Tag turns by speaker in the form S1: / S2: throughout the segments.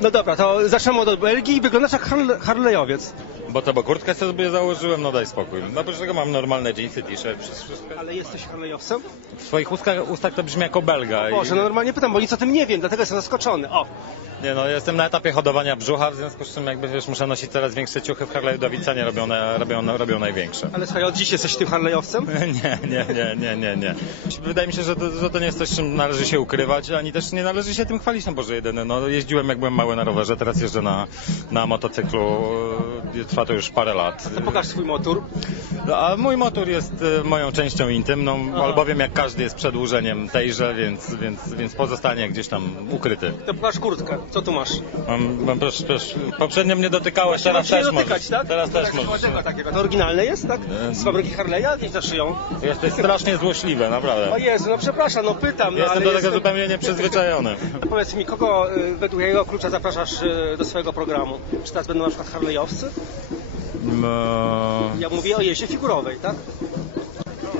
S1: No dobra, to zaczynamy od Belgii. Wyglądasz jak Harle- Harleyowiec.
S2: Bo to, bo kurtkę sobie założyłem, no daj spokój. No oprócz tego mam normalne jeansy, t-shirt, wszystko.
S1: Ale jesteś Harleyowcem?
S2: W swoich ustach, ustach to brzmi jako Belga.
S1: Boże, no normalnie pytam, bo nic o tym nie wiem, dlatego jestem zaskoczony. O,
S2: Nie no, jestem na etapie hodowania brzucha, w związku z czym jakby wiesz, muszę nosić coraz większe ciuchy. W Harley Davidsanie robią, na- robią, robią największe.
S1: ale słuchaj, od dziś jesteś tym Harleyowcem?
S2: Nie, nie, nie, nie, nie, nie. Wydaje mi się, że to, że to nie jest coś, czym należy się ukrywać, ani też nie należy się tym chwalić, no Boże jedyny. No, jeździłem jak byłem mały na rowerze, teraz jeżdżę na, na motocyklu, trwa to już parę lat.
S1: To pokaż swój motor.
S2: No, A mój motor jest e, moją częścią intymną,
S1: Aha.
S2: albowiem jak każdy jest przedłużeniem tejże, więc, więc, więc pozostanie gdzieś tam ukryty.
S1: To pokaż kurtkę. Co tu masz?
S2: Mam, mam proszę, proszę, poprzednio mnie dotykałeś, teraz też
S1: dotykać,
S2: możesz.
S1: tak?
S2: Teraz też
S1: Tak,
S2: możesz.
S1: czego takiego? To oryginalne jest, tak? Z fabryki Harley'a? Gdzieś za szyją?
S2: Jesteś strasznie złośliwy, naprawdę.
S1: O Jezu, no przepraszam, no pytam, no
S2: Jestem do tego
S1: jestem...
S2: zupełnie nieprzyzwyczajony.
S1: Powiedz mi, kogo y, według jakiego klucza zapraszasz y, do swojego programu? Czy teraz będą na przykład Harley'owcy?
S2: Mm,
S1: Ja mówię o jeździe figurowej, tak?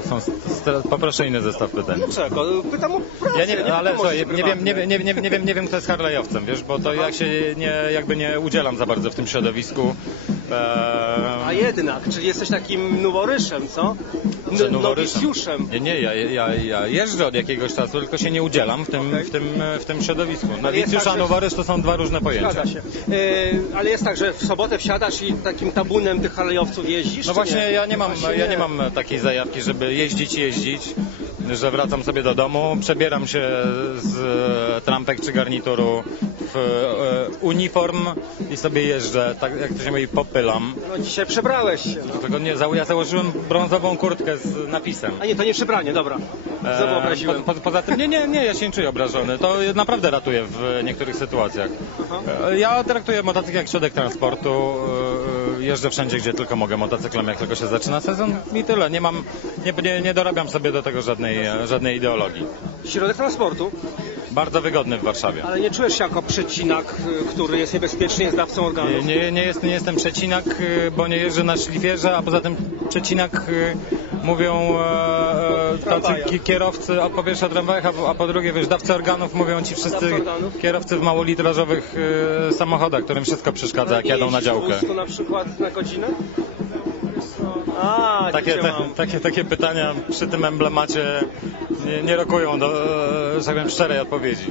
S2: Są, teraz poproszę inny zestaw pytań.
S1: Dlaczego? Pytam o pracę,
S2: Ja nie, ale
S1: pytam o
S2: słuchaj,
S1: życie
S2: nie wiem, nie, wiem, nie, wiem, nie, wiem, nie wiem, kto jest Harley'owcem, wiesz, bo to jak się nie, jakby nie udzielam za bardzo w tym środowisku.
S1: A
S2: Eee,
S1: jednak, czyli jesteś takim noworyszem, co? N-
S2: że noworyszem.
S1: nowicjuszem.
S2: Nie, nie, ja, ja, ja jeżdżę od jakiegoś czasu, tylko się nie udzielam w tym,
S1: Okej.
S2: w tym, w tym środowisku. Nowicjusz
S1: tak,
S2: a noworyż to są dwa różne pojęcia.
S1: Zgadza się. Y, ale jest tak, że w sobotę wsiadasz i takim tabunem tych Harley'owców jeździsz?
S2: No właśnie
S1: nie?
S2: ja nie mam,
S1: Właśnie
S2: ja nie mam takiej zajawki, żeby jeździć, jeździć, że wracam sobie do domu, przebieram się z e, trampek czy garnituru w e, uniform i sobie jeżdżę, tak jak to się mówi, popylam.
S1: No dzisiaj przebrałeś się. No.
S2: Tylko nie, ja założyłem brązową kurtkę z napisem.
S1: A nie, to nie przebranie, dobra.
S2: E,
S1: Zaobraziłem.
S2: po, po, poza tym, nie, nie, nie, ja się nie czuję obrażony. To naprawdę ratuje w niektórych sytuacjach.
S1: Aha.
S2: E, Ja traktuję motocykl jak środek transportu. Jeżdżę wszędzie, gdzie tylko mogę motocyklem, jak tylko się zaczyna sezon i tyle. Nie mam, nie, nie, nie dorabiam sobie do tego żadnej, żadnej ideologii.
S1: Środek transportu,
S2: Bardzo wygodny w Warszawie.
S1: ale nie czujesz się jako przecinak, y, który jest niebezpieczny, jest dawcą
S2: Nie,
S1: organów.
S2: nie, nie, jest, nie jestem przecinak, e, bo nie jeżdżę na szlifierze, a poza tym przecinak mówią e, e, tacy kierowcy, a po pierwsze o tramwajach, a, po- a po drugie wiesz, dawcy organów mówią ci wszyscy
S1: organów.
S2: kierowcy w małolitrażowych e, samochodach, którym wszystko przeszkadza, jak jadą na działkę.
S1: na przykład na godzinę? A,
S2: Takie, te, takie, takie pytania przy tym emblemacie nie, nie rokują do, e, że tak szczerej odpowiedzi.